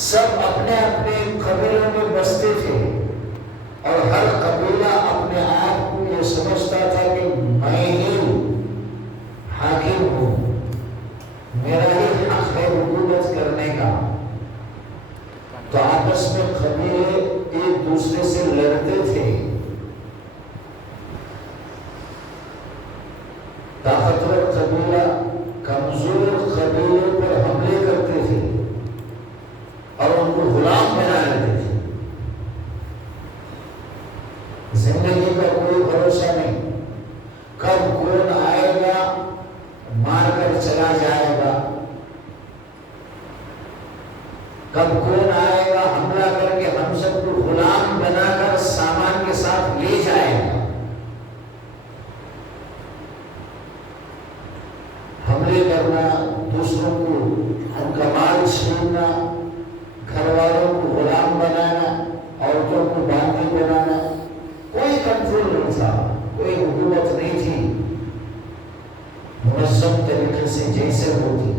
سب اپنے اپنے قبیلوں میں بستے تھے اور ہر قبیلہ اپنے آپ کو یہ سمجھتا تھا کہ میں ہی حاکم ہوں، میرا ہی حق ہے حکومت کرنے کا۔ تو آپس میں قبیلے ایک دوسرے سے لڑتے تھے، طاقتور قبیلہ کمزور قبیلے پر حملے کرتے تھے اور ان کو غلام بنا لیتے تھے۔ زندگی کا کوئی بھروسہ نہیں، کب کون آئے گا مار کر چلا جائے گا، کب کون آئے گا حملہ کر کے ہم سب کو غلام بنا کر سامان کے ساتھ لے جائے گا۔ حملے کرنا، دوسروں کو ان کا مال چھیننا، گھر والوں کو غلام بنانا، عورتوں کو باندھی بنانا، کوئی کنٹرول نہیں تھا، کوئی حکومت نہیں تھی منظم طریقے سے جیسے ہوتی۔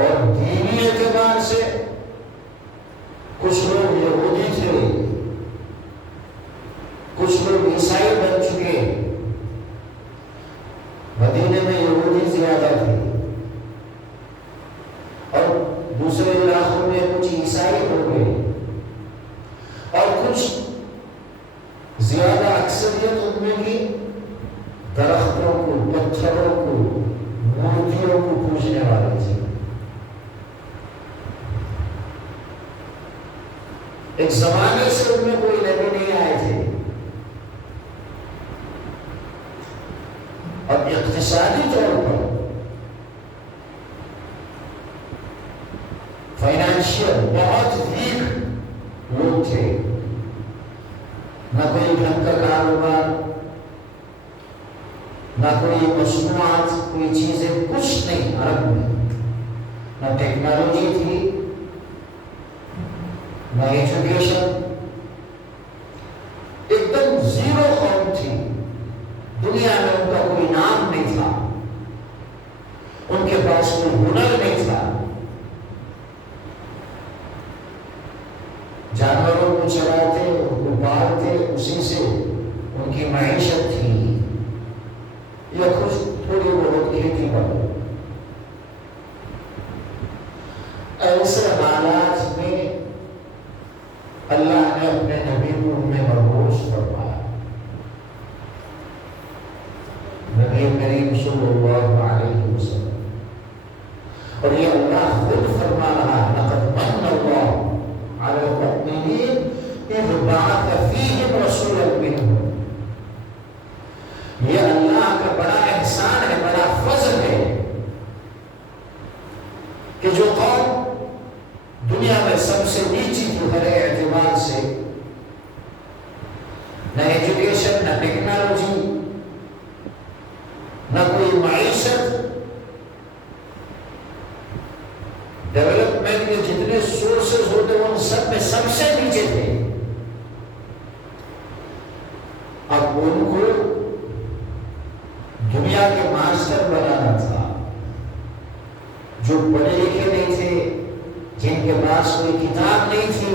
اور دینی اعتبار سے کچھ لوگ یہودی تھے، کچھ لوگ عیسائی بن چکے۔ مدینے میں یہودی زیادہ تھے اور دوسرے علاقوں میں کچھ عیسائی ہو گئے، اور کچھ زیادہ اکثریت ان میں بھی درختوں کو، پتھروں کو، مورتیوں کو پوجنے والے تھے۔ ایک زمانے سے ان میں کوئی نبی نہیں آئے تھے، اور اقتصادی طور پر فائنانشیل بہت ویک لوگ تھے، نہ کوئی ڈھنگ کا کاروبار، نہ کوئی مصنوعات، کوئی چیزیں، کچھ نہیں عرب میں، نہ ٹیکنالوجی تھی، نہ ایجوکیشن، ایک دم زیرو قوم تھی۔ دنیا میں ان کا کوئی نام نہیں تھا، ان کے پاس کوئی ہنر نہیں تھا، جانوروں کو چراتے، ان کو پالتے، اسی سے ان کی معیشت تھی، یا کچھ تھوڑی بہت کھیتی باڑی۔ ایسے حالات میں اللہ نے اپنے نبی کو ان میں مبعوث فرمایا۔ نبی کریم صلی اللہ علیہ وسلم، اور یہ اللہ خود فرما رہا ہے، لقد من اللہ علی المؤمنین اذ بعث فیہم رسولا منہم۔ یہ اللہ کا بڑا احسان ہے، بڑا فضل ہے کہ جو قوم دنیا میں سب سے نیچی تھی ہر اعتبار سے، نہ ایجوکیشن، نہ ٹیکنالوجی، نہ کوئی معیشت، ڈیولپمنٹ کے جتنے سورسز ہوتے ان سب میں سب سے نیچے تھے، اب ان کو دنیا کے ماسٹر بنانا تھا۔ جو پڑھے لکھے نہیں تھے، جن کے پاس کوئی کتاب نہیں تھی،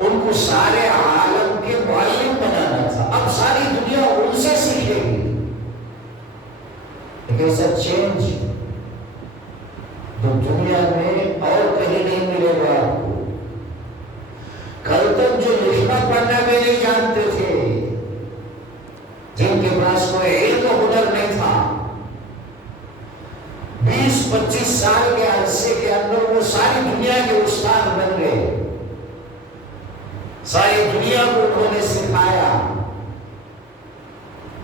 ان کو سارے عالم کے معلم بنانا تھا۔ اب ساری دنیا ان سے سیکھے گی۔ ایک ایسا چینج جو دنیا میں اور کہیں نہیں ملے گا آپ کو۔ کل تک جو لکھنا پڑھنا بھی نہیں جانتے تھے، جن کے پاس کوئی علم و ہنر نہیں تھا، 20-25 سال کے عرصے کے اندر وہ ساری دنیا کے استاد بن گئے۔ ساری دنیا کو انہوں نے سکھایا،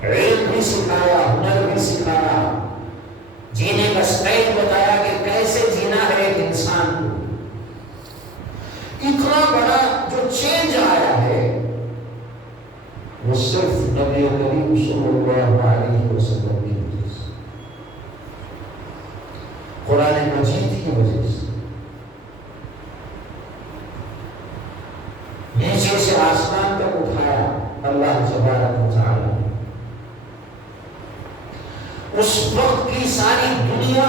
علم بھی سکھایا، ہنر بھی سکھایا، جینے کا سٹائل بتایا کہ کیسے جینا ہے ایک انسان کو۔ اتنا بڑا جو چینج آیا ہے وہ صرف نبی کریم صلی اللہ علیہ وسلم کی وجہ سے، قرآن مجید کی وجہ سے۔ نیچے سے آسمان تک اٹھایا اللہ تبارک و تعالی۔ اس وقت کی ساری دنیا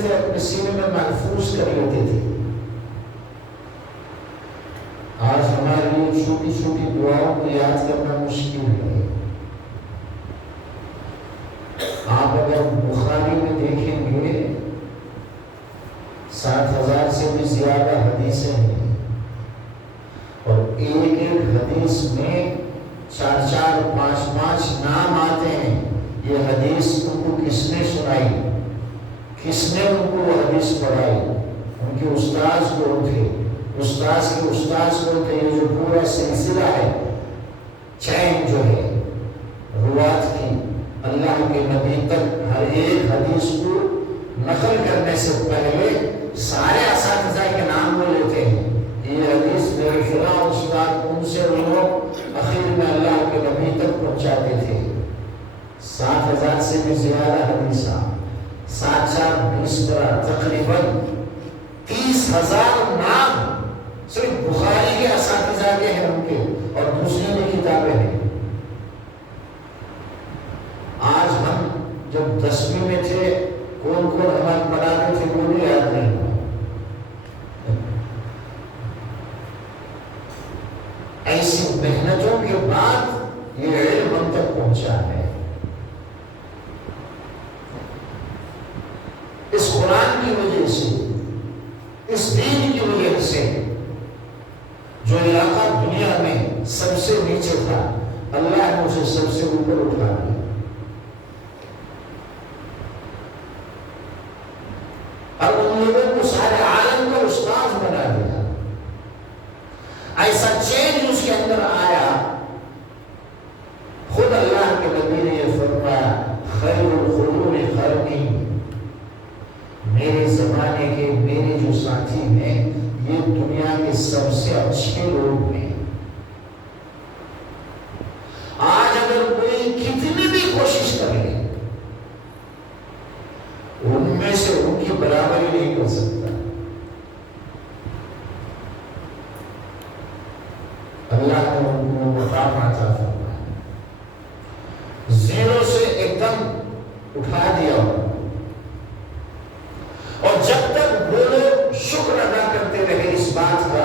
تھے اپنے سینے میں محفوظ کر لیتے تھے. آج ہمارے لیے چھوٹی چھوٹی دعاؤں کو یاد کرنا مشکل ہے. آپ اگر بخاری میں دیکھیں گے 7,000 سے بھی زیادہ حدیثیں ہیں اور ایک ایک حدیث میں 4 5 نام آتے ہیں. یہ حدیث ان کو کس نے سنائی, کس نے ان کو وہ حدیث پڑھائی, ان کے استاذ کون تھے, استاذ کے استاذ کون تھے. یہ جو پورا سلسلہ ہے, چین جو ہے روات کی اللہ کے نبی تک, ہر ایک حدیث کو نقل کرنے سے پہلے سارے اساتذہ کے نام وہ لیتے ہیں. یہ حدیث میرے فلاں استاد, ان سے لوگ اخیر میں اللہ کے نبی تک پہنچاتے تھے. 7,000 سے بھی زیادہ حدیثہ, 7 تقریباً 30,000 نام صرف بخاری کے اساتذہ کے ہیں ان کے, اور دوسری بھی کتابیں ہیں. آج ہم جب 10ویں میں تھے کون ہمارے پڑھاتے تھے وہ بھی یاد نہیں ہوا. ایسی محنتوں کے بعد یہ علم ہم تک پہنچا ہے. اس قرآن کی وجہ سے, اس دین کی وجہ سے, جو علاقہ دنیا میں سب سے نیچے تھا اللہ نے اسے سب سے اوپر اٹھا دیا. اور ان لوگوں کو سارے عالم کا استاد بنا دیا. ایسا چینج اس کے اندر آیا. خود اللہ کے نبی نے یہ فرمایا خیر القرون قرنی, میرے زمانے کے میرے جو ساتھی ہیں یہ دنیا کے سب سے اچھے لوگ ہیں. آج اگر کوئی کتنی بھی کوشش کر لے ان میں سے ان کی برابری نہیں کر سکتا. اللہ نے ان کو مقام عطا فرمایا, زیرو سے ایک دم اٹھا دیا. اور جب تک وہ لوگ شکر ادا کرتے رہے اس بات کا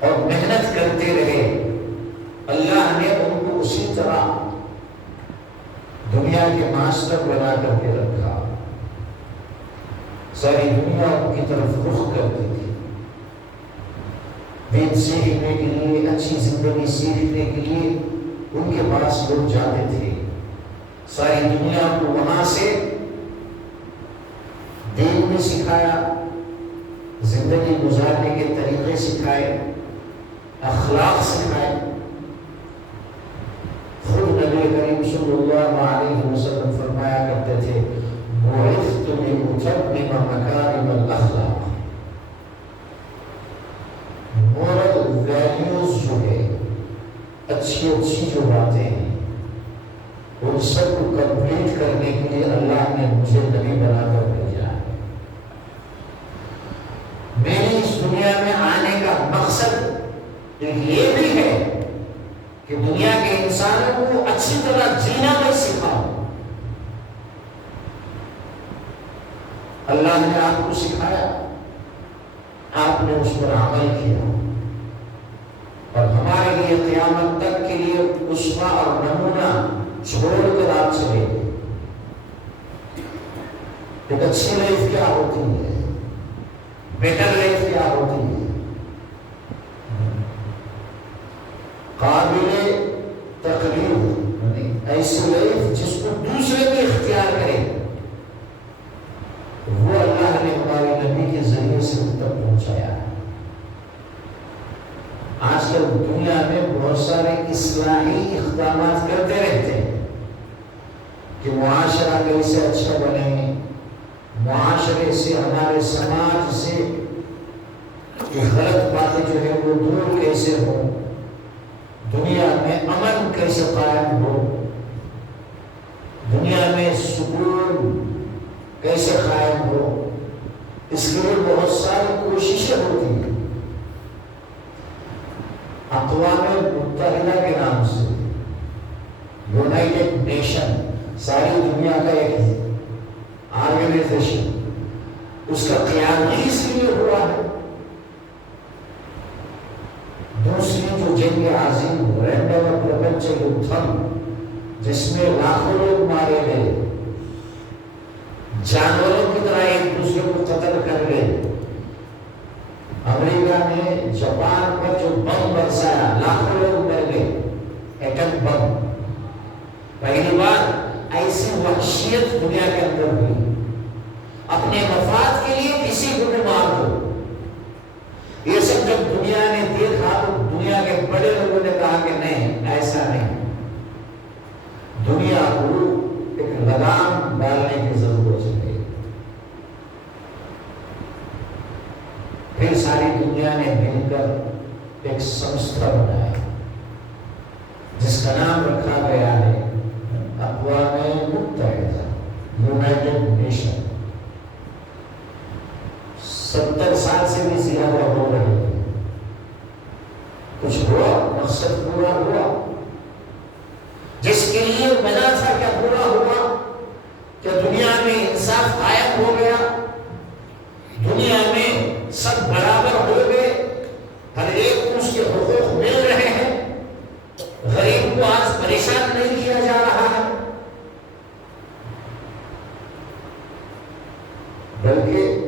اور محنت کرتے رہے, اللہ نے ان کو اسی طرح دنیا کے ماسٹر بنا کر کے رکھا. ساری دنیا ان کی طرف رخ کرتی تھی. دین سیکھنے کے لیے, اچھی زندگی سیکھنے کے لیے ان کے پاس لوگ جاتے تھے. ساری دنیا کو وہاں سے دین نے سکھایا, زندگی گزارنے کے طریقے سکھائے, اخلاق سکھائے. خود نبی کریم صلی اللہ علیہ وسلم فرمایا کرتے تھے بعثت لأتمم مکارم الاخلاق. مورل ویلیوز جو ہے, اچھی اچھی جو باتیں ہیں, ان سب کو کمپلیٹ کرنے کے لیے اللہ نے مجھے نبی بنا کر بھیجا ہے. میری اس دنیا میں آنے کا مقصد یہ بھی ہے کہ دنیا کے انسانوں کو اچھی طرح جینا میں سکھاؤں. اللہ نے آپ کو سکھایا, آپ نے اس پر عمل کیا, اور ہمارے لیے قیامت تک کے لیے اسوہ اور نمونہ چھوڑ کر آپ چلے گئے. ایک اچھی لائف کیا ہوتی ہے, بیٹر لائف کیا ہوتی ہے, قابل تقلید, ایسی لائف جس کو دوسرے بھی اختیار کرے, وہ اللہ نے ہمارے نبی کے ذریعے سے ان تک پہنچایا ہے. آج کل دنیا میں بہت سارے اصلاحی اقدامات کرتے رہتے ہیں کہ معاشرہ کیسے اچھا بنے, معاشرے سے, ہمارے سماج سے غلط باتیں جو ہے وہ دور کیسے ہوں, دنیا میں امن کیسے قائم ہو, دنیا میں سکون کیسے قائم ہو. اس کے لیے بہت ساری کوششیں ہوتی ہیں. اقوام متحدہ کے نام سے, یونائٹڈ نیشن, ساری دنیا کا ایک سیویلائزیشن، اس کا قیام ہی اس لیے ہوا ہے۔ دوسری جو جنگ عظیم رینڈم پرپنچ یدھم، جس میں لاکھوں لوگ مارے گئے، جانوروں کی طرح ایک دوسرے کو قتل کر گئے، امریکہ نے جاپان پر جو بم برسایا لاکھوں لوگ مر گئے، ایٹم بم، پہلی بار ایسی وحشیت دنیا کے اندر ہوئی، اپنے مفاد کے لیے کسی کو بھی مار دو۔ یہ سب جب دنیا نے دیکھا تو دنیا کے بڑے لوگوں نے کہا کہ نہیں، ایسا نہیں، دنیا کو ایک لگام ڈالنے کی ضرورت ہے۔ پھر ساری دنیا نے مل کر ایک سنستھا بنایا جس کا نام رکھا گیا ہے اقوام متحدہ، یونائٹڈ نیشن۔ 70 سال سے بھی زیادہ ہو رہے ہیں، کچھ ہوا، مقصد پورا ہوا، جس کے لیے بنا تھا کیا پورا ہوا؟ کہ دنیا میں انصاف قائم ہو گیا، دنیا میں سب برابر ہو گئے، ہر ایک کو اس کے حقوق مل رہے ہیں، غریب کو آج پریشان نہیں کیا جا رہا ہے، بلکہ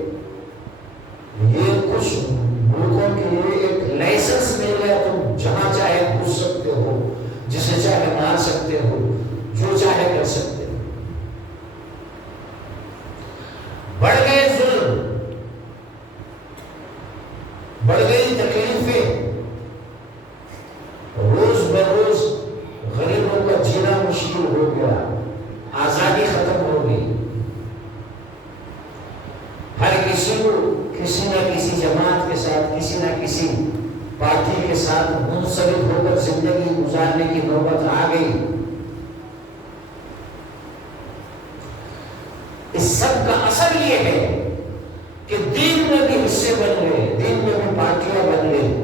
یہ کچھ ملکوں کے لیے ایک لائسنس مل گیا، تم جہاں چاہے گھس سکتے ہو، جسے چاہے مار سکتے ہو، جو چاہے کر سکتے ہو۔ بڑھ گئے ظلم، بڑھ گئی تکلیفیں، روز بروز غریبوں کا جینا مشکل ہو گیا، آزادی ختم ہو گئی، ہر کسی کو کسی نہ کسی جماعت کے ساتھ، کسی نہ کسی پارٹی کے ساتھ منسلک ہو کر زندگی گزارنے کی نوبت آ گئی۔ اس سب کا اثر یہ ہے کہ دین میں بھی حصے بن گئے، دین میں بھی پارٹیاں بن گئی۔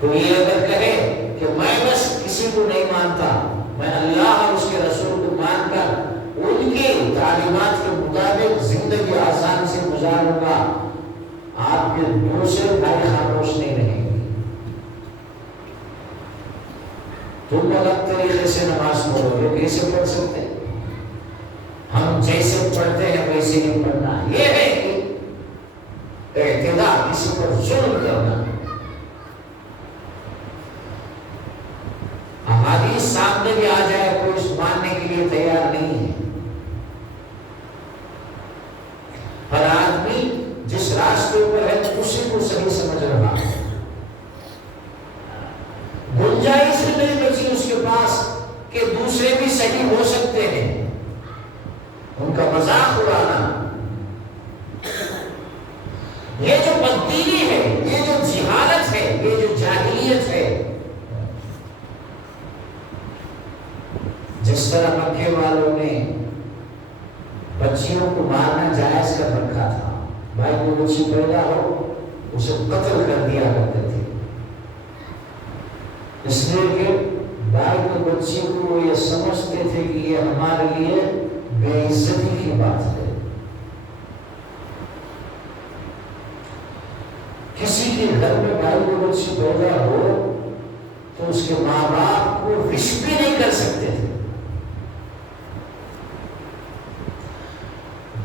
تو یہ اگر کہے کہ میں بس کسی کو نہیں مانتا، میں اللہ اور اس کے رسول کو مان کر ان کی تعلیمات کے مطابق زندگی آسان سے گزاروں گا، آپ کے دوسرے بھائی خاموش نہیں رہیں گے۔ تم الگ طریقے سے نماز پڑھو گے، کیسے پڑھ سکتے؟ ہم جیسے پڑھتے ہیں ویسے ہی پڑھنا، یہ ہے کہ اعتداء، کسی پر ظلم کرنا۔ احادیث سامنے بھی آ جائے کوئی اس ماننے کے لیے تیار نہیں ہے۔ ہر آدمی جس راستے پر ہے اسی کو صحیح سمجھ رہا ہے، گنجائش نہیں بچی اس کے پاس کہ دوسرے بھی صحیح ہو سکتے ہیں، ان کا مذاق اڑانا۔ یہ جو بددینی ہے، یہ جو جہالت ہے، یہ جو جاہلیت ہے، جس طرح مکے والوں نے بچیوں کو مارنا جائز کر رکھا تھا، بھائی کو بچی پیدا ہو اسے قتل کر دیا کرتے تھے، اس لیے کہ بھائی کو بچی کو یہ سمجھتے تھے کہ یہ ہمارے لیے بے عزتی کی بات ہے۔ کسی کے گھر میں بھائی کو بچی پیدا ہو تو اس کے ماں باپ کو وش بھی نہیں کر سکتے تھے۔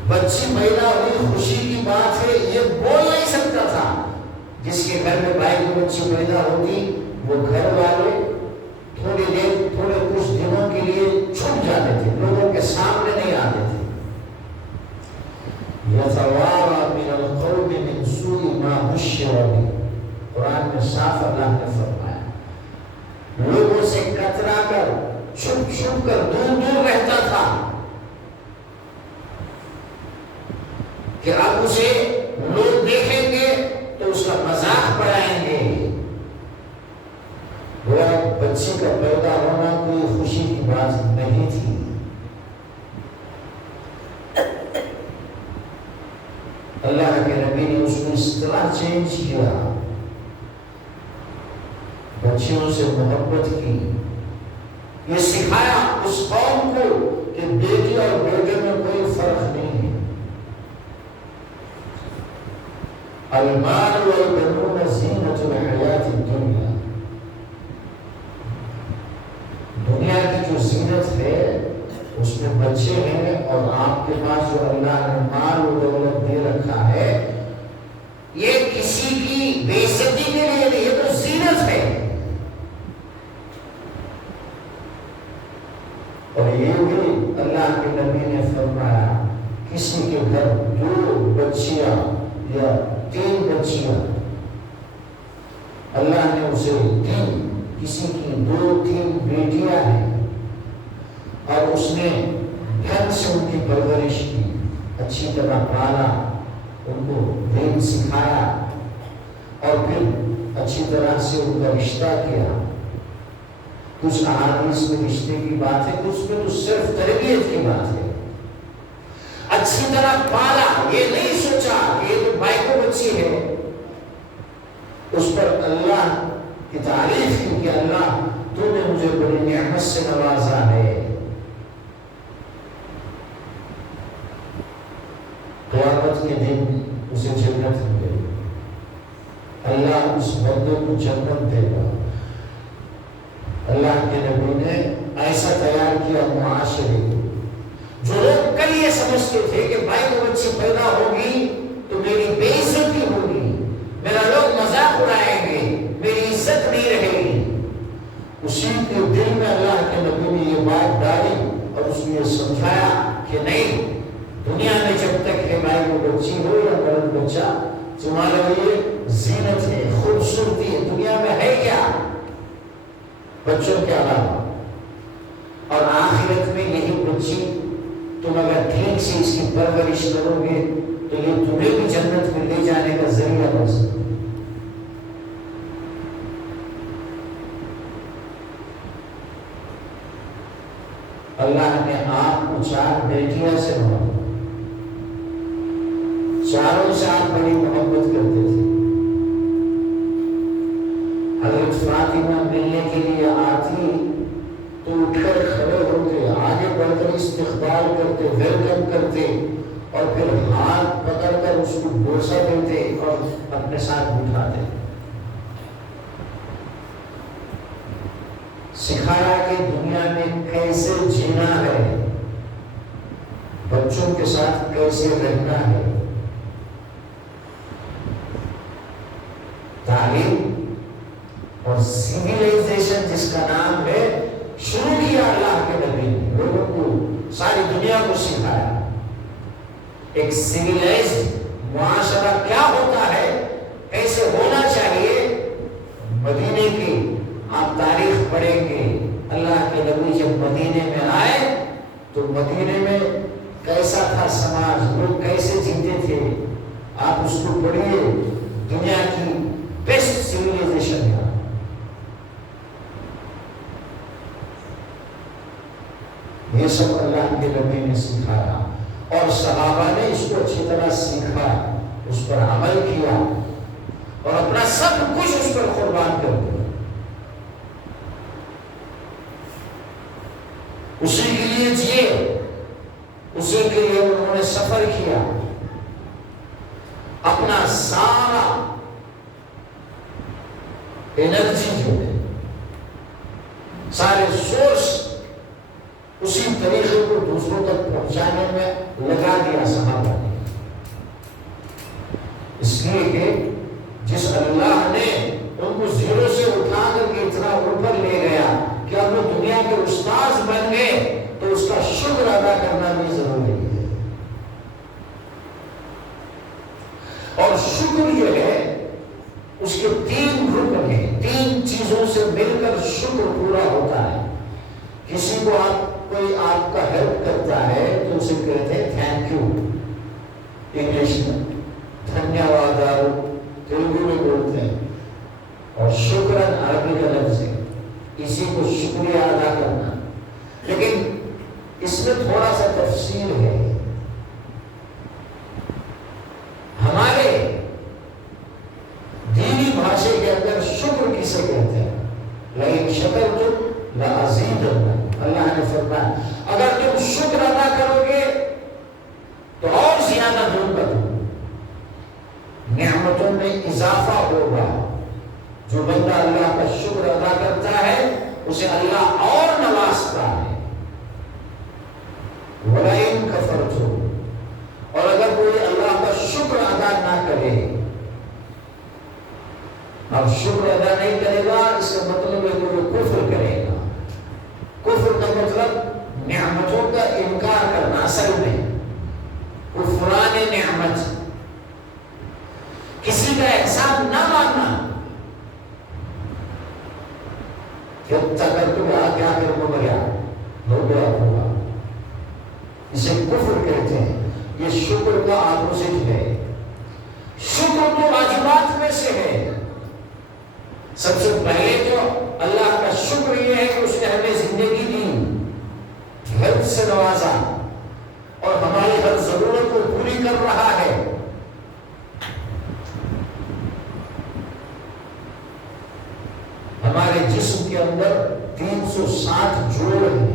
بچی پیدا ہوئی خوشی کی بات ہے، یہ بول نہیں سکتا تھا۔ جس کے گھر میں بھائی کی بچی پیدا ہوتی وہ گھر والے تھوڑی دیر، تھوڑے کچھ دنوں کے لیے چھپ جاتے تھے، لوگوں کے سامنے نہیں آتے تھے۔ یتوارا من القوم من سوء ما بشر به، قرآن میں صاف اللہ نے فرمایا، لوگوں سے کترا کر، چھپ چھپ کر، دور دور رہتا تھا کہ اب اسے لوگ دیکھیں گے تو اس کا مذاق بڑھائیں گے۔ وہ بچی کا پیدا ہونا کوئی خوشی کی بات نہیں تھی۔ اللہ کے نبی نے اس کو اس طرح چینج کیا، بچیوں سے محبت کی، یہ سکھایا اس قوم کو کہ بیٹی اور بیٹا المال والبنون زینۃ الحیات الدنیا، دنیا کی جو زینت ہے اس میں بچے ہیں، اور آپ کے پاس جو اللہ نے مال و دولت دے رکھا ہے یہ کسی کی بے عزتی کے لیے نہیں، یہ تو زینت ہے۔ اور یہ بھی اللہ کے نبی نے فرمایا کسی کے گھر 2 بچیاں یا 3 بچیاں اللہ نے اسے دی، کسی کی 2-3 بیٹیاں ہیں اور اس نے ڈھنگ سے ان کی پرورش کی، اچھی طرح پالا، ان کو دین سکھایا اور پھر اچھی طرح سے ان کا رشتہ کیا۔ کچھ احادیث میں رشتے کی بات ہے، کچھ میں تو صرف تربیت کی بات ہے۔ اچھی طرح پالا، یہ نہیں سوچا کہ یہ تو بھائی کو بچی ہے، اس پر اللہ کی تعریف کی کہ اللہ تو نے مجھے بڑی نعمت سے نوازا ہے۔ قیامت کے دن اسے جنت ملے گی، اللہ اس بندے کو جنت دے گا۔ اللہ کے نبی نے ایسا تیار کیا معاشرے کو، جو لوگ کل یہ سمجھتے تھے کہ بھائی کو بچی پیدا ہوگی تو میری بے عزتی ہوگی، میرا لوگ مذاق اڑائیں گے، میری عزت نہیں رہے گی، اسی کے دل میں اللہ کے نبی نے یہ بات ڈالی اور اس نے یہ سمجھایا کہ نہیں، دنیا میں جب تک ہے بھائی کو بچی ہو یا مرد بچہ تمہارے لیے زینت ہے، خوبصورتی ہے، دنیا میں ہے کیا بچوں کے علاوہ، اور آخرت میں یہی بچی تم اگر ٹھیک سے اس کی پرورش کرو گے تو یہ تمہیں بھی جنت میں لے جانے کا ذریعہ بن سکتا ہے۔ اللہ نے آپ کو 4 بیٹیاں سے محبت، چاروں سے آپ بڑی محبت کرتے تھے۔ حضرت فاطمہ ملنے کے لیے آتی تو اٹھ کر کھڑے ہوتے، آگے بڑھ کر استقبال کرتے، ویلکم کرتے، اور پھر ہاتھ پکڑ کر اس کو بوسہ دیتے اور اپنے ساتھ بٹھاتے۔ سکھایا کہ دنیا میں کیسے جینا ہے، بچوں کے ساتھ کیسے رہنا ہے۔ تعلیم اور سیویلائزیشن جس کا نام ہے، شروع کیا اللہ کے نبی نے، لوگوں کو ساری دنیا کو سکھایا۔ ایک سیویلائزڈ معاشرہ کیا ہوتا ہے، کیسے ہونا چاہیے، مدینے کی آپ تاریخ پڑھیں گے۔ اللہ کے نبی جب مدینے میں آئے تو مدینے میں کیسا تھا سماج، لوگ کیسے جیتے تھے، آپ اس کو پڑھیے۔ دنیا کی بیسٹ سیویلائزیشن ہے، یہ سب اللہ کے نبی نے سکھایا، اور صحابہ نے اس کو اچھی طرح سیکھا، اس پر عمل کیا اور اپنا سب کچھ اس پر قربان کر دیا۔ اسی کے لیے جیے، اسی کے لیے انہوں نے سفر کیا، اپنا سارا انرجی جو ہے، سارے سورس اسی طریقے کو دوسروں تک پہنچانے میں لگا دیا صحابہ نے، اس لیے کہ جس اللہ نے ان کو زیرو سے اٹھا کر کے اتنا اوپر لے گیا کہ اب وہ دنیا کے استاذ بن گئے، تو اس کا شکر ادا کرنا بھی ضروری ہے۔ اور شکر جو ہے اس کے 3 رکن ہیں، 3 چیزوں سے مل کر شکر پورا ہوتا ہے۔ کسی کو کوئی آپ کا ہیلپ کرتا ہے تو اسے کہتے ہیں تھینک یو، انگلش میں دھنیہ واد، تیلگو میں بولتے ہیں، اور شکرن عربی کا لفظ ہے، اسی کو شکریہ ادا کرنا۔ لیکن اس میں تھوڑا سا تفصیل ہے، ہمارے دینی بھاشے کے اندر شکر کسے کہتے ہیں؟ لئن شکرتم لأزیدنکم، اللہ نے فرمایا اگر تم شکر ادا کرو گے تو اور زیادہ دوں گا۔ نعمتوں میں اضافہ ہوگا. جو بندہ اللہ کا شکر ادا کرتا ہے اسے اللہ اور نوازتا ہے. وَلَئِن كَفَرْتُمْ، اور اگر کوئی اللہ کا شکر ادا نہ کرے، اب شکر ادا نہیں کرے گا اس کا مطلب ہے کہ وہ کفر کرے گا. کفر کا مطلب نعمتوں کا انکار کرنا. اصل میں کفران نعمت، کسی کا احسان نہ ماننا. کیا کرو گیا ہو گیا ہوگا، اسے کفر کہتے ہیں. یہ شکر کا اپوزٹ ہے. شکر تو واجبات میں سے ہے. سب سے پہلے تو اللہ کا شکر یہ ہے کہ اس نے ہمیں زندگی دی، ہیلتھ سے نوازا اور ہماری ہر ضرورت کو پوری کر رہا ہے. ہمارے جسم کے اندر 360 جوڑ ہیں.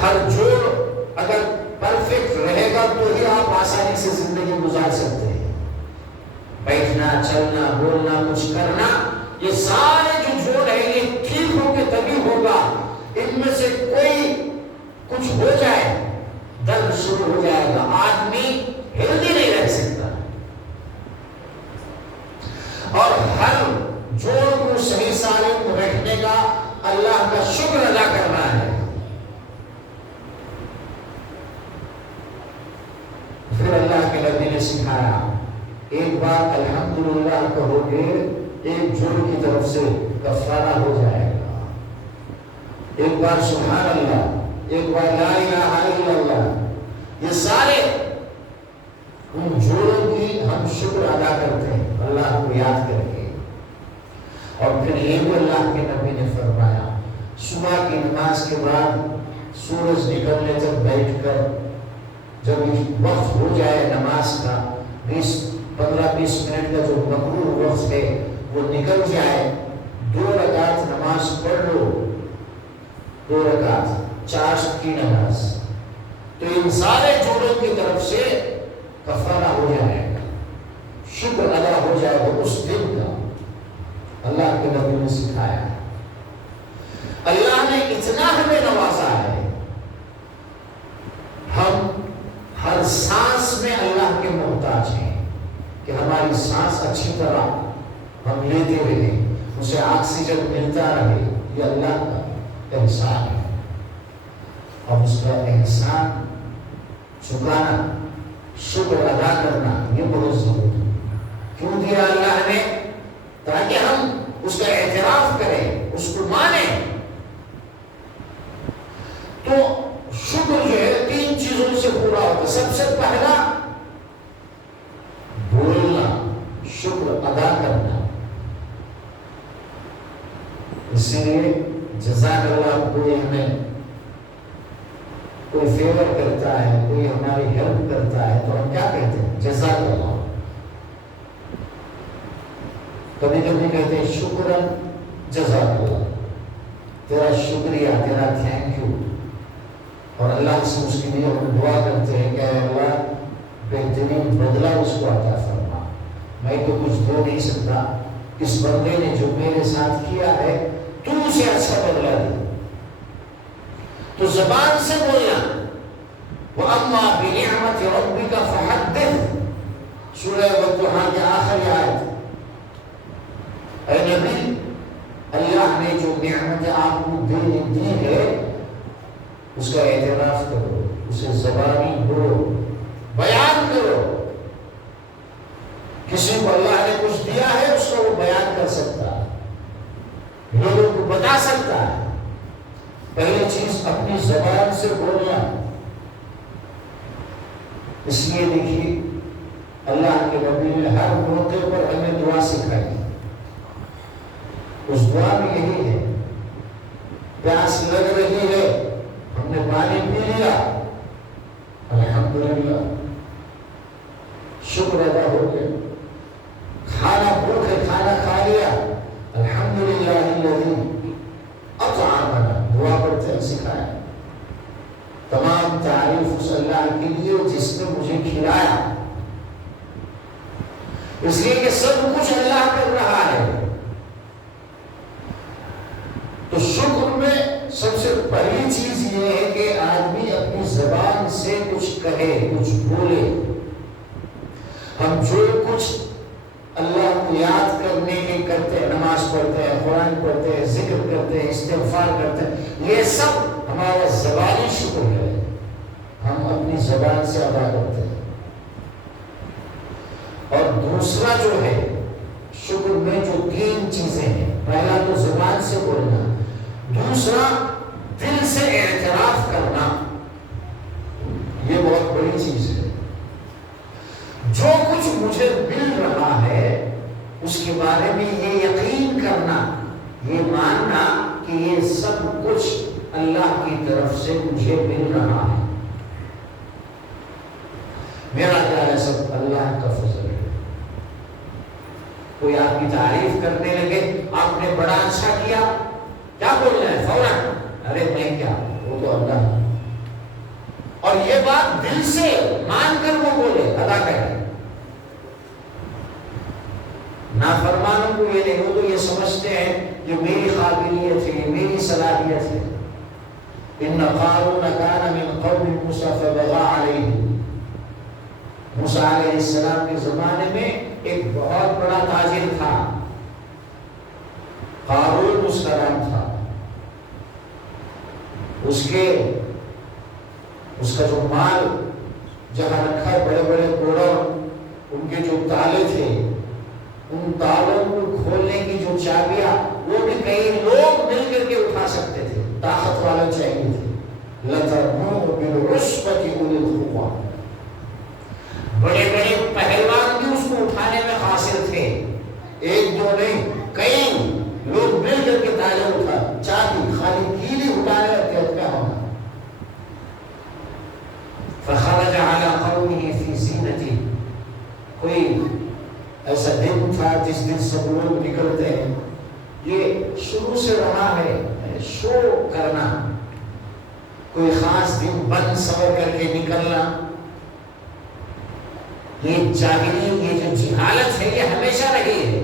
ہر جوڑ اگر پرفیکٹ رہے گا تو ہی آپ آسانی سے زندگی گزار سکتے ہیں. بیٹھنا، چلنا، بولنا، کچھ کرنا، یہ سارے جو جوڑ ہیں یہ ٹھیک ہو کے تبھی ہوگا. ان میں سے کوئی کچھ ہو جائے درد شروع ہو جائے گا، آدمی ہیلدی نہیں رہ سکتا. اور ہر جوڑ کو صحیح سالم رکھنے کا اللہ کا شکر ادا کرنا ہے. پھر اللہ کے نبی نے سکھایا ایک بار الحمدللہ کہو گے ایک جوڑ کی طرف سے کفارہ ہو جائے گا. ایک بار سبحان اللہ، ایک بار لا الہ الا اللہ، یہ سارے ان جوڑوں کی ہم شکر ادا کرتے ہیں اللہ کو یاد کر کے. اور پھر یہ بھی اللہ کے نبی نے فرمایا صبح کی نماز کے بعد سورج نکلنے تک بیٹھ کر جب وقت ہو جائے نماز کا 15-20 منٹ کا جو مقرور وقت ہے وہ نکل جائے، 2 رکعت نماز پڑھ لو، 2 رکعت 4 کی نماز، تو ان سارے جوڑوں کی طرف سے کفارہ ہو جائے گا، شکر ادا ہو جائے گا اس دن کا. اللہ کے نبی نے سکھایا. اللہ نے اتنا ہمیں نوازا ہے، ہم ہر سانس میں اللہ کے محتاج ہیں کہ ہماری سانس اچھی طرح ہم لیتے رہے، اسے آکسیجن ملتا رہے. یہ اللہ کا احسان ہے. اب اس کا احسان چکانا، شکر ادا کرنا یہ بہت ضروری ہے. کیوں دیا اللہ نے؟ تاکہ ہم اس کا اعتراف کریں، اس کو مانیں. تو شکر جو ہے 3 چیزوں سے پورا ہوتا ہے. سب سے پہلا بولنا، شکر ادا کرنا. اسی لیے جزاک اللہ، کوئی ہمیں کوئی فیور کرتا ہے، کوئی ہماری ہیلپ کرتا ہے تو ہم کیا کہتے ہیں؟ جزاک اللہ. کبھی کبھی کہتے ہیں شکرن جزاک اللہ، تیرا شکریہ، تیرا تھینک یو. اور اللہ سے اس کے لیے ہم دعا کرتے ہیں کہ اے اللہ بہترین بدلہ اس کو عطا فرما. میں تو کچھ دے نہیں سکتا، اس بندے نے جو میرے ساتھ کیا ہے تو اسے اچھا بدلہ دے. تو زبان سے بولنا. وَأَمَّا بِنِعْمَةِ رَبِّكَ فَحَدِّثْ، سورہ والضحیٰ کی آخری آیت. اے نبی، اللہ نے جو نعمت آپ کو دی ہے اس کا اعتراف کرو، اسے زبانی بولو، بیان کرو. کسی کو اللہ نے کچھ دیا ہے اس کو وہ بیان کر سکتا ہے، لوگوں کو بتا سکتا ہے. پہلی چیز اپنی زبان سے بولنا. اس لیے دیکھیے اللہ کے نبی نے ہر موقع پر ہمیں دعا سکھائی. اس دعا میں یہی ہے، پیاس لگ رہی ہے، ہم نے پانی پی لیا، الحمدللہ، شکر ادا ہو گیا. کھانا بھوک ہے، کھانا کھا لیا، الحمدللہ الذی اطعمنا، دعا پڑھتے ہیں سکھایا. تمام تعریف اس اللہ کے لیے جس نے مجھے کھلایا. اس لیے کہ سب کچھ اللہ کر رہا ہے. تو شکر میں سب سے پہلی چیز یہ ہے کہ آدمی اپنی زبان سے کچھ کہے، کچھ بولے. ہم جو کچھ اللہ کو یاد کرنے کے کرتے ہیں، نماز پڑھتے ہیں، قرآن پڑھتے ہیں، ذکر کرتے ہیں، استغفار کرتے ہیں، یہ سب ہمارا زبانی شکر ہے. ہم اپنی زبان سے ادا کرتے ہیں. اور دوسرا جو ہے شکر میں جو 3 چیزیں ہیں، پہلا تو زبان سے بولنا، دوسرا دل سے اعتراف کرنا، یہ بہت بڑی چیز ہے. جو کچھ مجھے مل رہا ہے اس کے بارے میں یہ یقین کرنا، یہ ماننا کہ یہ سب کچھ اللہ کی طرف سے مجھے مل رہا ہے. میرا خیال ہے سب اللہ کا فضل ہے. کوئی آپ کی تعریف کرنے لگے، آپ نے بڑا اچھا کیا، کیا بولنا ہے فوراً؟ ارے میں کیا، وہ تو اللہ. اور یہ بات دل سے مان کر وہ بولے، ادا کرے. نافرمانوں کو یہ نہیں، وہ تو یہ سمجھتے ہیں یہ میری قابلیت ہے، یہ میری صلاحیت ہے. ان قارون کان من قوم موسیٰ فبغى علیہ. موسیٰ علیہ السلام کے زمانے میں ایک بہت بڑا تاجر تھا، قارون اس کا نام تھا. اس کا جو مال جہاں رکھا ہے، بڑے بڑے گوڈاؤن، ان کے جو تالے تھے، ان تالوں کو کھولنے کی جو چابیاں وہ بھی کئی لوگ مل کر کے اٹھا سکتے تھے، طاقت والا چاہیے تھے. لَتَرْمُوهُ بِالْعُصْبَةِ أُولِي الْقُوَّةِ. بڑے بڑے پہلوان بھی اس کو اٹھانے میں قاصر تھے، ایک دو نہیں، کئی لوگ مل کر کے تالے اٹھا، چابی خالی کیلی اٹھانے اور کیا ہونا. فخرج على قومه في زینته. کوئی ایسا دن تھا جس دن سب لوگ نکلتے ہیں، یہ شروع سے رہا ہے شو کرنا، کوئی خاص دن بن سور کر کے نکلنا. یہ جاہلی، یہ جو جہالت ہے یہ ہمیشہ رہی ہے.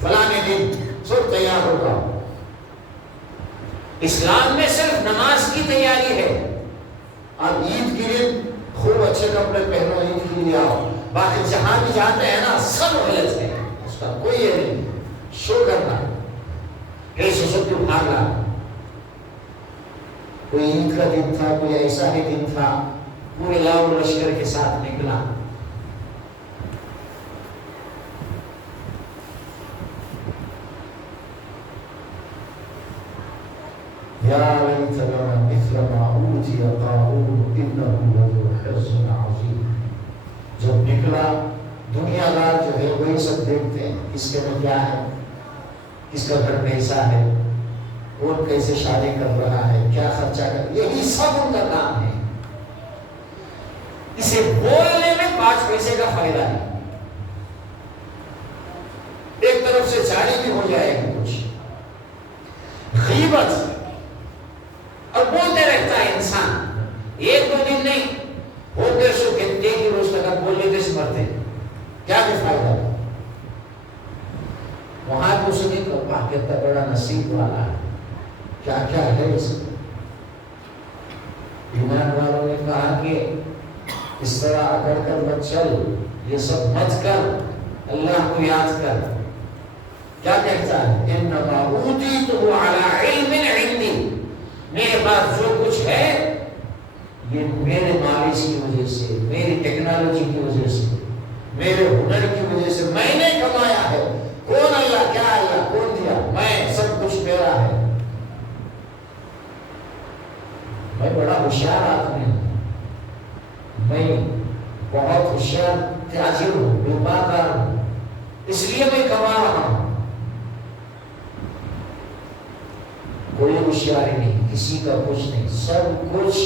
فلانے دن سب تیار ہوگا. اسلام میں صرف نماز کی تیاری ہے. آپ عید کے لیے خوب اچھے کپڑے پہنو، عید کے لیے آؤ. باقی جہاں بھی جاتے ہیں نا سب غلط ہے، اس کا کوئی یہ نہیں. شو کرنا، ایسے سب کو بھاگنا. کوئی عید کا دن تھا، کوئی ایسا ہی دن تھا، پورے لاؤ لشکر کے ساتھ نکلا. یا لیت لنا مثل ما اوتی قارون انہ لذو حظ عظیم. جب نکلا، دنیا دار جو ہے وہی سب دیکھتے ہیں کس کے میں کیا ہے، کس کا گھر کیسا ہے، کون کیسے شادی کر رہا ہے، کیا خرچہ کر، یہی سب ان کا کام ہے. اسے بولنے میں 5 پیسے کا فائدہ ہے. ایک طرف سے جاری بھی ہو جائے گی کچھ غیبت، اور بولتے رہتا ہے انسان. 1-2 دن نہیں ہوتے سو گھنٹے کی روز تک بول لیتے سے مرتے، کیا بھی فائدہ. وہاں تو اسے نہیں کہا کتنا بڑا نصیب والا ہے، کیا کیا ہے اس میں. ایمان والوں نے کہا کہ اس طرح اکڑ کر مت چل، یہ سب مت کر، اللہ کو یاد کر. کیا کہتا ہے؟ انما اوتیتہ علی علم عندی. میرے پاس جو کچھ ہے یہ میرے نالج کی وجہ سے، میری ٹیکنالوجی کی وجہ سے، میرے ہنر کی وجہ سے میں نے کمایا ہے. کون اللہ، کیا اللہ، کون دیا؟ میں، سب کچھ میرا ہے. میں بڑا ہوشیار آدمی ہوں، میں بہت ہوشیار تاجر ہوں، بیوپار ہوں، اس لیے میں کما رہا ہوں. کوئی ہوشیاری نہیں، کسی کا کچھ نہیں، سب کچھ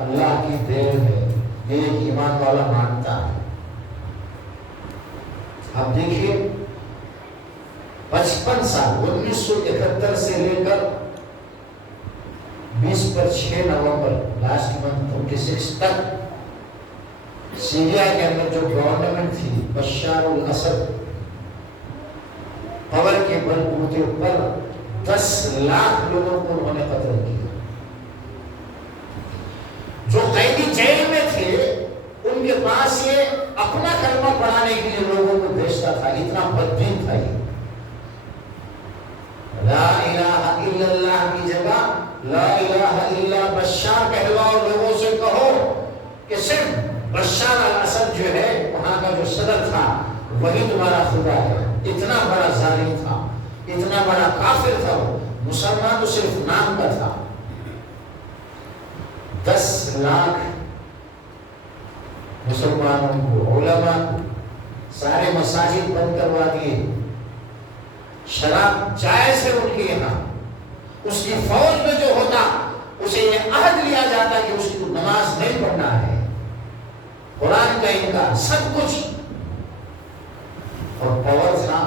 اللہ کی دین ہے. یہ ایک ایمان والا مانتا ہے. آپ دیکھیے 55 سال 1971 سے لے کر 20 پر 6 نومبر لاسٹ منتھ 26 تک سیریا کے اندر جو گورنمنٹ تھی بشار الاسد، پاور کے بلبوتے پر 10 لاکھ لوگوں کو انہوں نے قتل کیا۔ جو قیدی جیل میں تھے ان کے پاس یہ اپنا کلمہ پڑھانے کے لیے لوگوں کو بھیجتا تھا، اتنا بددین تھا یہ۔ لا الہ الا اللہ کی جگہ لا الہ الا بشار کہلواؤ، لوگوں سے کہو کہ صرف بشار الاسد جو ہے وہاں کا جو صدر تھا وہی تمہارا خدا ہے۔ اتنا بڑا ظالم تھا، اتنا بڑا کافر تھا وہ، مسلمان تو صرف نام کا تھا۔ 10 لاکھ مسلمانوں کو، علماء سارے مساجد بند کروا دیے، شراب جائز ہے ان کے یہاں۔ اس کی فوج میں جو ہوتا اسے یہ عہد لیا جاتا کہ اس کی نماز نہیں پڑھنا ہے، قرآن کا انکار، سب کچھ۔ اور پاور تھا،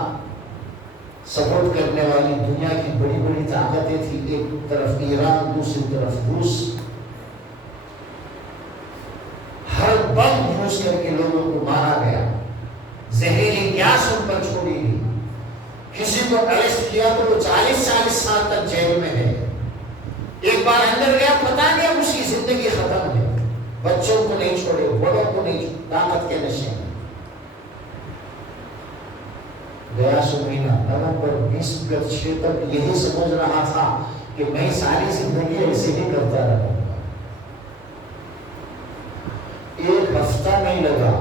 سپورٹ کرنے والی دنیا کی بڑی بڑی طاقتیں تھیں، ایک طرف ایران، دوسری طرف روس۔ ہر بم یوز کر کے لوگوں کو مارا گیا، زہریلی گیس ان پر چھوڑی گئی، کسی کو اریسٹ کیا تو وہ 40 سال تک جیل میں ہے۔ ایک بار اندر گیا، پتا نہیں اب اس کی زندگی ختم ہے۔ بچوں کو نہیں چھوڑے، بڑوں کو نہیں چھوڑے، طاقت کے نشے میں گیا۔ مہینہ نومبر 2006 تک یہی سمجھ رہا تھا کہ میں ساری زندگی ایسے ہی کرتا رہوں گا۔ ایک ہفتہ نہیں لگا،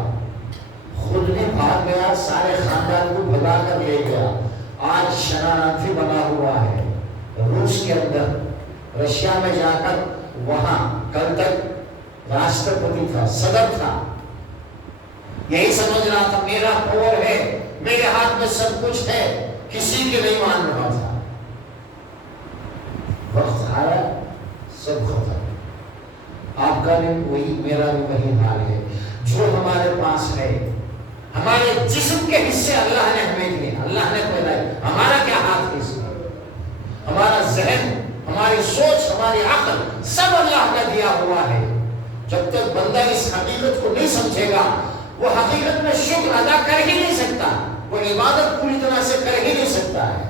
خود بھی بھاگ گیا، سارے خاندان کو بھگا کر لے گیا۔ آج شرارتی بنا ہوا ہے روس کے اندر، رشیا میں جا کر وہاں کل تک راشٹرپتی تھا، صدر تھا، یہی سمجھ رہا تھا میرا پاور ہے، میرے ہاتھ میں سب کچھ ہے، کسی کے نہیں مان رہا تھا۔ وقت آیا، سب ختم۔ آپ کا بھی وہی، میرا بھی وہی حال ہے۔ جو ہمارے پاس ہے، ہمارے جسم کے حصے اللہ نے ہمیں دیے، اللہ نے پیدا ہے، ہمارا کیا ہاتھ ہے اس میں؟ ہمارا ذہن، ہماری سوچ، ہماری عقل سب اللہ کا دیا ہوا ہے۔ جب تک بندہ اس حقیقت کو نہیں سمجھے گا وہ حقیقت میں شکر ادا کر ہی نہیں سکتا، وہ عبادت پوری طرح سے کر ہی نہیں سکتا ہے۔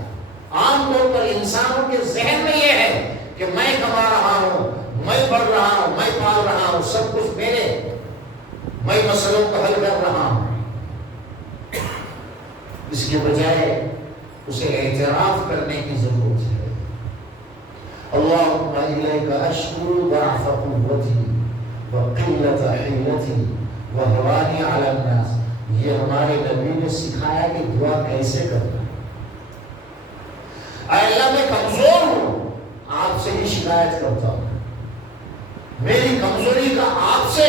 عام طور پر انسانوں کے ذہن میں یہ ہے کہ میں کما رہا ہوں، میں بڑھ رہا ہوں، میں پال رہا ہوں، سب کچھ میرے، میں مسئلوں کو حل کر رہا ہوں۔ اس کے بجائے اسے اعتراف کرنے کی ضرورت ہے۔ اللہم الیک اشکو ضعف قوتی وقلت حیلتی وہوانی علی الناس۔ یہ ہمارے نبی نے سکھایا کہ دعا کیسے کرنا۔ اے اللہ میں کمزور ہوں، آپ سے ہی شکایت کرتا ہوں، میری کمزوری کا آپ سے۔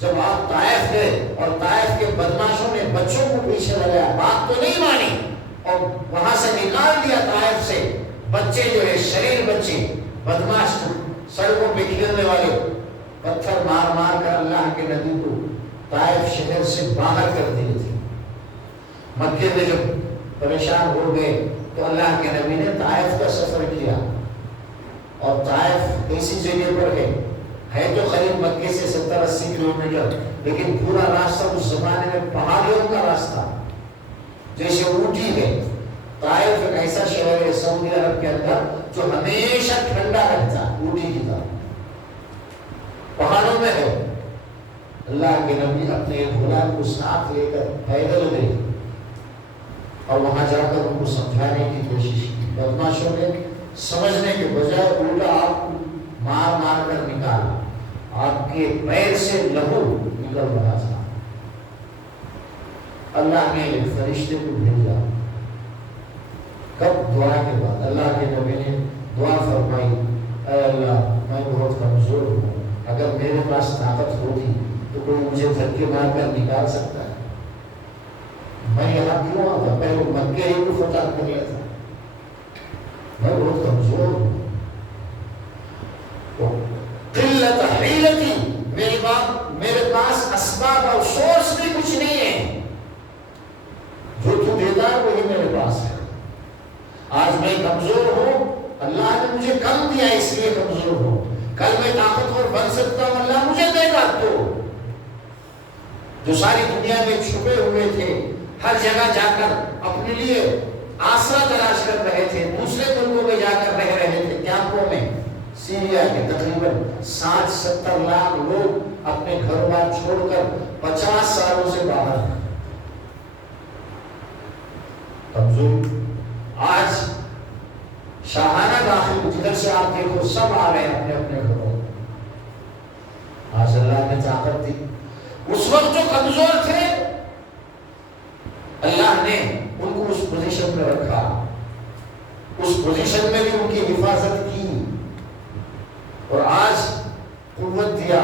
جب آپ طائف گئے اور طائف کے بدماشوں نے بچوں کو پیچھے لگایا، بات تو نہیں مانی اور وہاں سے نکال دیا طائف سے، بچے جو ہے شریر بچے بدماش سڑکوں پہ کھیلنے والے، پتھر مار مار کر اللہ کے نبی کو طائف شہر سے باہر کر دیے تھے۔ مکے میں جب پریشان ہو گئے تو اللہ کے نبی نے طائف کا سفر کیا، اور طائف ایسی جگہ پر ہے تو قریب مکے سے 70-80 کلومیٹر، لیکن پورا راستہ اس زمانے میں پہاڑیوں کا راستہ، جیسے اونٹی ہے۔ طائف ایک ایسا شہر ہے سعودی عرب کے اندر جو ہمیشہ ٹھنڈا رہتا، اونٹی کی طرح پہاڑوں میں ہے۔ اللہ کے نبی اپنے ایک غلام کو ساتھ لے کر پیدل گئے اور وہاں جا کر ان کو سمجھانے کی کوشش کی۔ بدماشوں نے سمجھنے کے بجائے الٹا آپ کو مار مار کر نکالا، آپ کے پیر سے لہو نکل رہا تھا۔ اللہ نے ایک فرشتے کو بھیجا، کب؟ دعا کے بعد۔ اللہ کے نبی نے دعا فرمائی، اے اللہ میں بہت کمزور ہوں، اگر میرے پاس طاقت ہوتی تو کوئی مجھے دھکے مار کر نکال سکتا ہے، میں یہاں کیوں آتا، پہلے مکے ہی کو فتح کر لیتا، میں بہت کمزور ہوں۔ قلت حیلتی، میرے پاس اسباب اور سورس بھی کچھ نہیں ہے، جو تو دیتا ہے وہی میرے پاس ہے۔ آج میں کمزور ہوں، اللہ نے مجھے کم دیا اس لیے کمزور ہوں، کل میں طاقتور بن سکتا ہوں، اللہ مجھے دے گا تو جو ساری دنیا میں چھپے ہوئے تھے، ہر جگہ جا کر اپنے لیے آسرا تلاش کر رہے تھے، دوسرے ملکوں میں جا کر رہ رہے تھے، کیمپوں میں۔ سیریا کے تقریباً 60-70 لاکھ لوگ اپنے گھر بار چھوڑ کر 50 سالوں سے باہر ہیں۔ کمزور آج شاہانہ داخل، جدھر سے آپ دیکھو سب آ رہے ہیں اپنے اپنے گھروں۔ آج اللہ نے طاقت دی، اس وقت جو کمزور تھے اللہ نے ان کو اس پوزیشن میں رکھا، اس پوزیشن میں بھی ان کی حفاظت کی، اور آج قوت دیا۔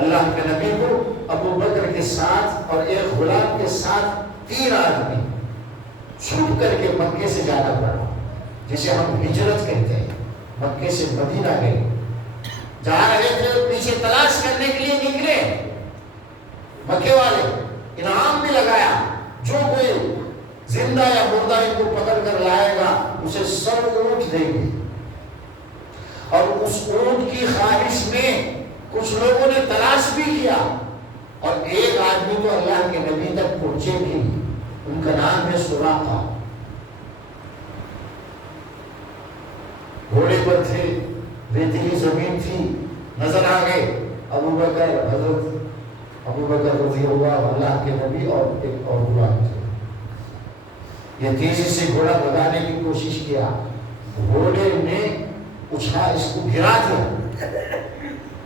اللہ کے نبی کو ابو بکر کے ساتھ اور ایک غلام کے ساتھ 3 آدمی چھپ کر کے مکے سے جانا پڑا، جسے ہم ہجرت کہتے ہیں۔ مکے سے مدینہ گئے، جا رہے تھے، پیچھے تلاش کرنے کے لیے نکلے۔ مکے والے انعام بھی لگایا، جو کوئی زندہ یا مردہ ان کو پکڑ کر لائے گا اسے 100 اونٹ دیں گے۔ اور اس اونٹ کی خواہش میں کچھ لوگوں نے تلاش بھی کیا، اور ایک آدمی تو اللہ کے نبی تک پہنچے بھی، ان کا نام ہے سراقہ۔ گھوڑے پر تھے، ریتیلی زمین تھی، نظر آ گئے ابو بکر، حضرت ابو بکر رضی اللہ کے نبی اور ایک اور غلام تھے۔ یہ تیزی سے گھوڑا بھگانے کی کوشش کیا، گھوڑے نے اس کو گرا دیا،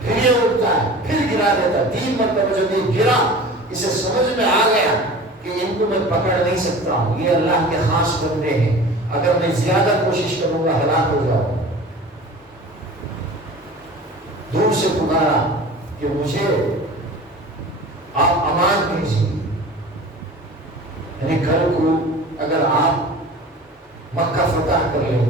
پھر یہ اٹھتا ہے، پھر گرا دیتا، 3 مرتبہ جب یہ گرا، اسے سمجھ میں آ گیا کہ ان کو میں پکڑ نہیں سکتا ہوں، یہ اللہ کے خاص بندے ہیں، اگر میں زیادہ کوشش کروں گا ہلاک ہو جاؤں۔ دور سے پکارا کہ مجھے آپ امان دیجیے، یعنی کل کو اگر آپ مکہ فتح کر لیں،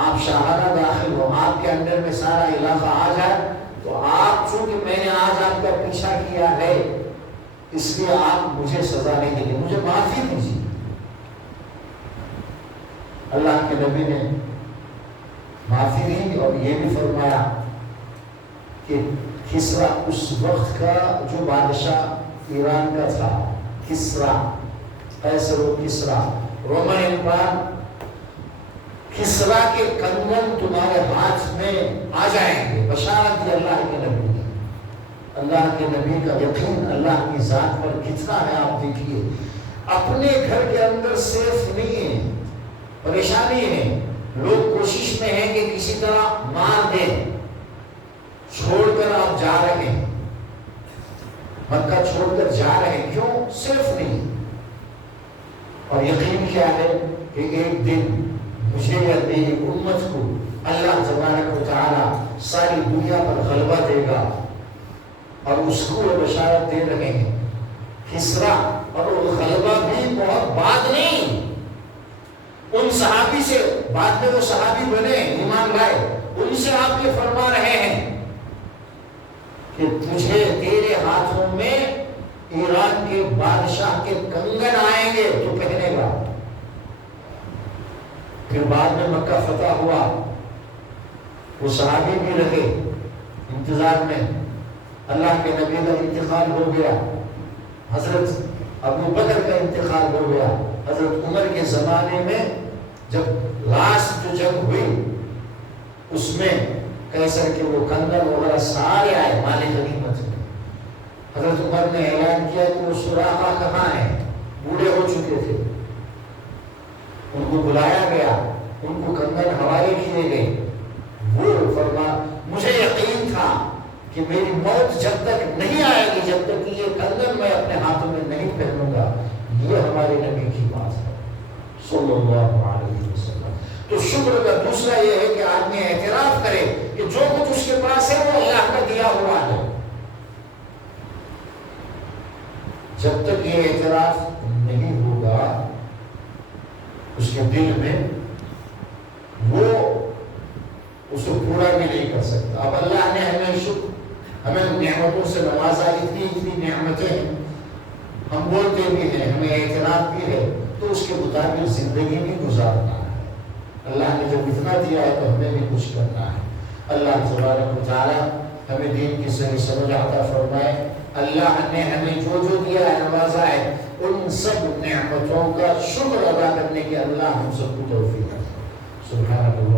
آپ شاہانہ داخل ہو، آپ کے اندر میں سارا علاقہ آ جائے، تو آپ چونکہ میں نے آج آپ کا پیچھا کیا ہے اس لیے آپ مجھے سزا نہیں دیں گے، مجھے معافی دیجیے۔ اللہ کے نبی نے معافی دی اور یہ بھی فرمایا کہ کسرا اس وقت کا جو بادشاہ ایران کا تھا، کسرا، قیصر و کسرا، رومن امپائر، کسرا کے کنگن تمہارے ہاتھ میں آ جائیں گے، بشارت دی اللہ کے نبی نے۔ اللہ کے نبی کا یقین اللہ کی ذات پر کتنا ہے آپ دیکھیے۔ اپنے گھر کے اندر صرف نہیں ہے، پریشانی ہے، لوگ کوشش میں ہیں کہ کسی طرح مار دیں، چھوڑ کر آپ جا رہے ہیں، مکہ چھوڑ کر جا رہے ہیں، کیوں؟ صرف نہیں، اور یقین کیا ہے کہ ایک دن مجھے یا میری امت کو اللہ تبارک و تعالی ساری دنیا پر غلبہ دے گا، اور اس کو وہ بشارت دے رہے ہیں۔ کسرا اور وہ غلبہ بھی بہت بعد نہیں، ان صحابی سے، بعد میں وہ صحابی بنے، ایمان لائے، ان سے آپ یہ فرما رہے ہیں کہ تجھے تیرے ہاتھوں میں ایران کے بادشاہ کے کنگن آئیں گے، تو پہنے گا۔ پھر بعد میں مکہ فتح ہوا، وہ صحابی بھی رہے انتظار میں، اللہ کے نبی کا انتقال ہو گیا، حضرت ابو بکر کا انتقال ہو گیا، حضرت عمر کے زمانے میں جب لاسٹ جو جنگ ہوئی اس میں قیصر کے وہ کنگن وغیرہ سارے آئے مال غنیمت میں، حضرت عمر نے اعلان کیا کہ وہ سراقہ کہاں ہیں، بوڑھے ہو چکے تھے، ان کو بلایا گیا، ان کو کنگن حوالے کیے گئے۔ وہ فرما مجھے یقین تھا کہ میری موت جب تک نہیں آئے گی، جب تک کہ یہ کنگن میں اپنے ہاتھوں میں نہیں پہنوں گا۔ یہ ہمارے نبی کی بات ہے صلی اللہ علیہ وسلم۔ تو شکر کا دوسرا یہ ہے کہ آدمی اعتراف کرے کہ جو کچھ اس کے پاس ہے وہ اللہ کا دیا ہوا ہے۔ جب تک یہ اعتراف نہیں ہوگا اس کے دل میں، وہ اس کو پورا بھی نہیں کر سکتا۔ اب اللہ نے ہمیں نعمتوں سے نوازا، اتنی نعمتیں ہیں، ہم بولتے بھی ہیں، ہمیں اعتراف بھی ہے، تو اس کے مطابق زندگی بھی گزارنا ہے۔ اللہ نے جب اتنا دیا ہے تو ہمیں بھی کچھ کرنا ہے۔ اللہ تبارک و تعالی ہمیں دین کی صحیح سمجھ عطا فرمائے۔ اللہ نے ہمیں جو دیا ہے نوازا ہے ان سب نعمتوں کا شکر ادا کرنے کے اللہ ہم سب کو توفیق دے۔ سبحان اللہ۔